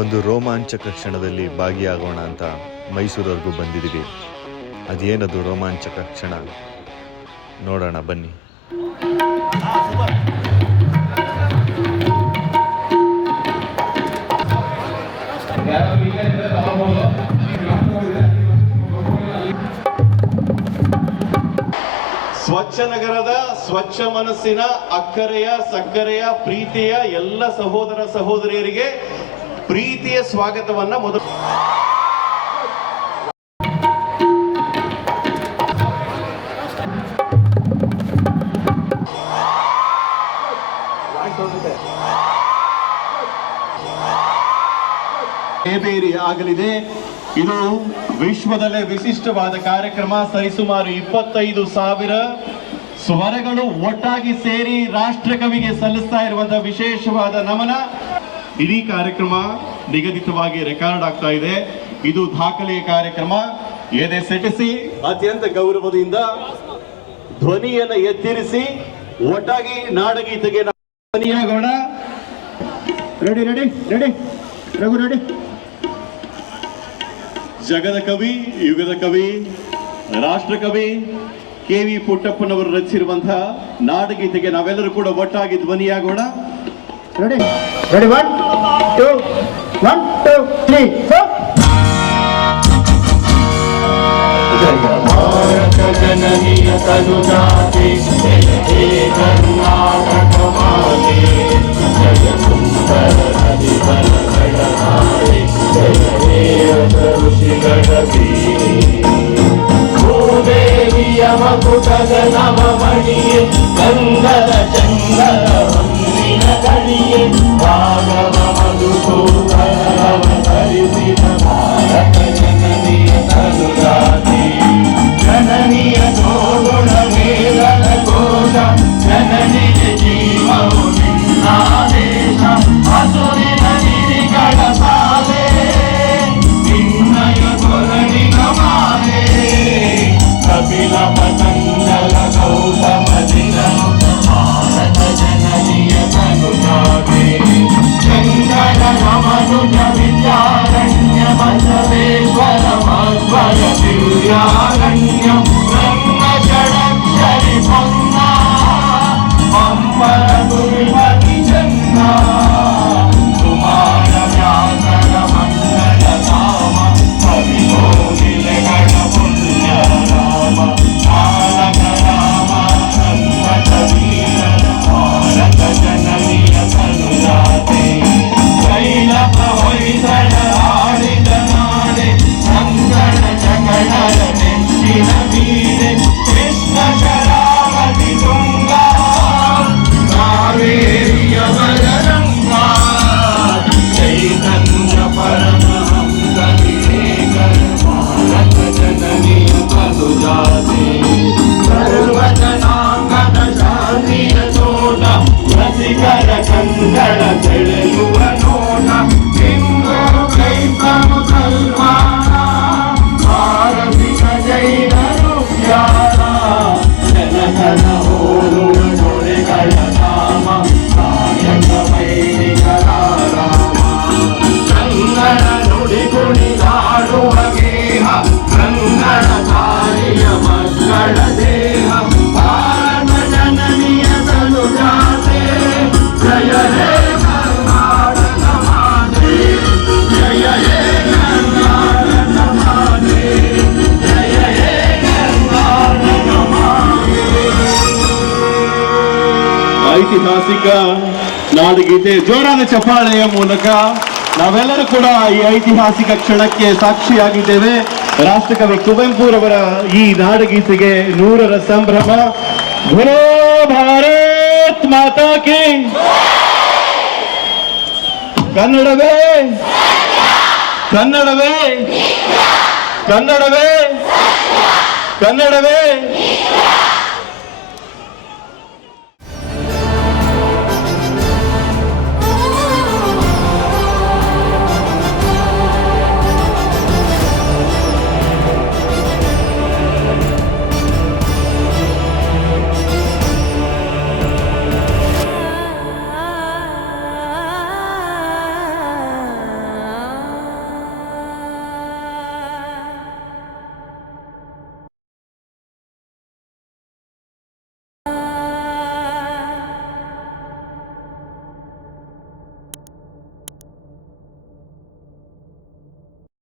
ಒಂದು ರೋಮಾಂಚಕ ಕ್ಷಣದಲ್ಲಿ ಭಾಗಿಯಾಗೋಣ ಅಂತ ಮೈಸೂರವರೆಗೂ ಬಂದಿದ್ದೀವಿ. ಅದೇನದು ರೋಮಾಂಚಕ ಕ್ಷಣ ನೋಡೋಣ ಬನ್ನಿ. ಸ್ವಚ್ಛ ನಗರದ ಸ್ವಚ್ಛ ಮನಸ್ಸಿನ ಅಕ್ಕರೆಯ ಸಕ್ಕರೆಯ ಪ್ರೀತಿಯ ಎಲ್ಲ ಸಹೋದರ ಸಹೋದರಿಯರಿಗೆ ಪ್ರೀತಿಯ ಸ್ವಾಗತವನ್ನ ಮೊದಲು ಬೇಬೇರಿ ಆಗಲಿದೆ. ಇದು ವಿಶ್ವದಲ್ಲೇ ವಿಶಿಷ್ಟವಾದ ಕಾರ್ಯಕ್ರಮ. ಸರಿಸುಮಾರು 25,000 ಸ್ವರಗಳು ಒಟ್ಟಾಗಿ ಸೇರಿ ರಾಷ್ಟ್ರಕವಿಗೆ ಸಲ್ಲಿಸ್ತಾ ಇರುವಂತಹ ವಿಶೇಷವಾದ ನಮನ. ಇಡೀ ಕಾರ್ಯಕ್ರಮ ನಿಗದಿತವಾಗಿ ರೆಕಾರ್ಡ್ ಆಗ್ತಾ ಇದೆ. ಇದು ದಾಖಲೆಯ ಕಾರ್ಯಕ್ರಮ. ಎದೆ ಸೆಟಿಸಿ ಅತ್ಯಂತ ಗೌರವದಿಂದ ಧ್ವನಿಯನ್ನು ಎತ್ತಿರಿಸಿ ಒಟ್ಟಾಗಿ ನಾಡಗೀತೆಗೆ ಧ್ವನಿಯಾಗೋಣ. Ready ready ready Raghu ready. ಜಗದ ಕವಿ, ಯುಗದ ಕವಿ, ರಾಷ್ಟ್ರಕವಿ KV ಪುಟ್ಟಪ್ಪನವರು ರಚಿಸಿರುವಂತಹ ನಾಡಗೀತೆಗೆ ನಾವೆಲ್ಲರೂ ಕೂಡ ಒಟ್ಟಾಗಿ ಧ್ವನಿಯಾಗೋಣ. ರೆಡಿ ರೆಡಿ 1 2 1 2 3 ಭಾರತ ಜನನಿಯ ತನುಜಾತೆ ಜಯ ಕರ್ನಾಟಕ ಮಾತೆ ಜಯ ಸುಂದರ ನದಿ ಬಲಗಡನಾಡೆ ಜಯ ಋಷಿಗಳ ಭೂದೇವಿಯ ಮಕುಟದ ನವಮಣಿಯೇ ಗಂಧದ ಚಂದನ ಹೊನ್ನಿನ ಕಣಿಯೇ ಭಾಗವ ಮಧುಸೂದನವತರಿಸಿದ ಭಾರತ ಜನನಿಯ ತನುಜಾತೆ ಜನನಿಯ ಜೋಗುಣ ವೇದನ ಕೋಶ ಜನನಿಯ ಜೀವವು ನಿನ್ನಾದೇಶ ಹಸುರಿನ ನಿರಿಗಳ ಸಾಲೆ ನಿನ್ನಯ ಕೊರಳಿನ ಮಾಲೆ ಕಪಿಲ ಪತಂಜಲ ಗೌತಮ ದಿನನು ಭಾರತ ಜನನಿಯ ತನುಜಾತೆ ಚಂದನ ಮನುಜ ವಿದ್ಯಾರಣ್ಯ ಬಸವೇಶ್ವರ ಮಧ್ವರ ದಿವ್ಯಾರಣ್ಯ ನನ್ನ ಷಡಕ್ಷರಿ ಪೊನ್ನ ಅಂಬರ ಗುರುಮತಿ ಚನ್ನ ಕುಮಾರ ವ್ಯಾಸರ ಮಂಗಳ ನಾಮ ಕವಿಗೋಗಿಲೆಗಳ ಪುಣ್ಯ ರಾಮ ತಾರಕ ರಾಮ ಸಂಪಟ ವೀರನ ಭಾರತ ಜನನಿಯ ತನುಜಾತೆ ಕೈಲಪ ಹೊಯ್ಸಳ ಆಡಿದ ನಾಡೆ ಸಂಗಣ ಜಗಳರ ನೆಚ್ಚಿನ ಬೀಡೆ ಕೃಷ್ಣ ಶರಾವತಿ ತುಂಗ ಕಾವೇರಿಯವರ ರಂಗ ಚೈತನ್ಯ ಪರಮಹಂಸ ವಿವೇಕರ ಭಾರತ ಜನನಿಯ ತನುಜಾತೆ ಸರ್ವಜನಾಂಗದ ಶಾಂತಿಯ ತೋಟ ರಸಿಕರ ಕಂದಳ ಸೆಳೆಯುವ ನೋಟ ಹಿಂದೂ ಕ್ರೈಸ್ತ ಮುಸಲ್ಮಾನ ಭಾರತಿಕ ಜೈನರು ಯಾರ ಜನಗಣ ಹೋಲುವ ನೊರೆಗಳ ನಾಮ ಕಾಯಕ ವೈದಿಕರ ರಾಮ ಕನ್ನಡ ನುಡಿ ಕುಣಿದಾಡುವ ಗೇಹ ಕನ್ನಡ ತಾಯಿಯ ಮಕ್ಕಳ ದೇಹ ಭಾರತ ಜನನಿಯ ತನುಜಾತೆ ಜಯ ಹೇ ಕರ್ನಾಟಕ ಮಾತೆ ಜಯ ಹೇ ಕರ್ನಾಟಕ ಮಾತೆ ಜಯ ಹೇ ಕರ್ನಾಟಕ ಮಾತೆ. ಐತಿಹಾಸಿಕ ನಾಡಗೀತೆ ಜೋರಾದ ಚಪ್ಪಾಳೆಯ ಮೂಲಕ ನಾವೆಲ್ಲರೂ ಕೂಡ ಈ ಐತಿಹಾಸಿಕ ಕ್ಷಣಕ್ಕೆ ಸಾಕ್ಷಿಯಾಗಿದ್ದೇವೆ. ರಾಷ್ಟ್ರಕವಿ ಕುವೆಂಪುರವರ ಈ ನಾಡಗೀತೆಗೆ 100ರ ಸಂಭ್ರಮ. ಬೋಲೋ ಭಾರತ್ ಮಾತಾ ಕಿ. ಕನ್ನಡವೇ ಕನ್ನಡವೇ ಕನ್ನಡವೇ ಕನ್ನಡವೇ